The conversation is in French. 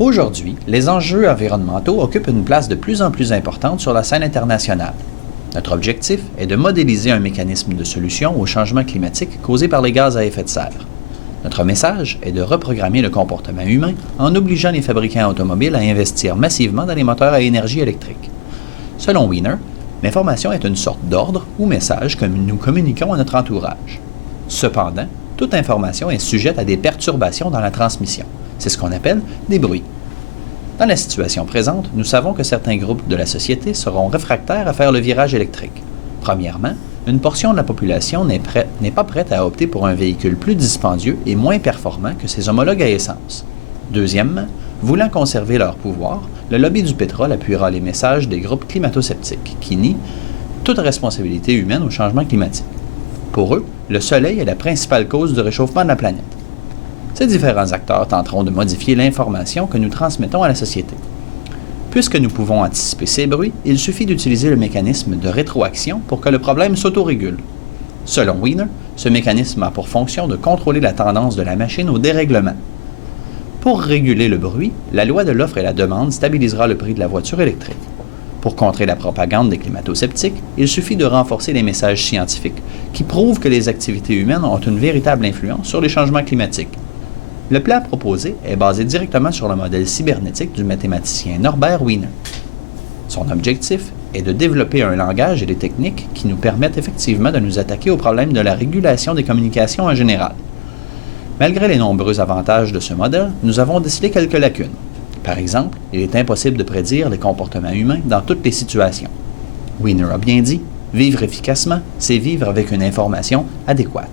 Aujourd'hui, les enjeux environnementaux occupent une place de plus en plus importante sur la scène internationale. Notre objectif est de modéliser un mécanisme de solution au changement climatique causé par les gaz à effet de serre. Notre message est de reprogrammer le comportement humain en obligeant les fabricants automobiles à investir massivement dans les moteurs à énergie électrique. Selon Wiener, l'information est une sorte d'ordre ou message que nous communiquons à notre entourage. Cependant, toute information est sujette à des perturbations dans la transmission. C'est ce qu'on appelle des bruits. Dans la situation présente, nous savons que certains groupes de la société seront réfractaires à faire le virage électrique. Premièrement, une portion de la population n'est pas prête à opter pour un véhicule plus dispendieux et moins performant que ses homologues à essence. Deuxièmement, voulant conserver leur pouvoir, le lobby du pétrole appuiera les messages des groupes climato-sceptiques qui nient toute responsabilité humaine au changement climatique. Pour eux, le Soleil est la principale cause du réchauffement de la planète. Ces différents acteurs tenteront de modifier l'information que nous transmettons à la société. Puisque nous pouvons anticiper ces bruits, il suffit d'utiliser le mécanisme de rétroaction pour que le problème s'autorégule. Selon Wiener, ce mécanisme a pour fonction de contrôler la tendance de la machine au dérèglement. Pour réguler le bruit, la loi de l'offre et la demande stabilisera le prix de la voiture électrique. Pour contrer la propagande des climato-sceptiques, il suffit de renforcer les messages scientifiques qui prouvent que les activités humaines ont une véritable influence sur les changements climatiques. Le plan proposé est basé directement sur le modèle cybernétique du mathématicien Norbert Wiener. Son objectif est de développer un langage et des techniques qui nous permettent effectivement de nous attaquer au problème de la régulation des communications en général. Malgré les nombreux avantages de ce modèle, nous avons décelé quelques lacunes. Par exemple, il est impossible de prédire les comportements humains dans toutes les situations. Wiener a bien dit, vivre efficacement, c'est vivre avec une information adéquate.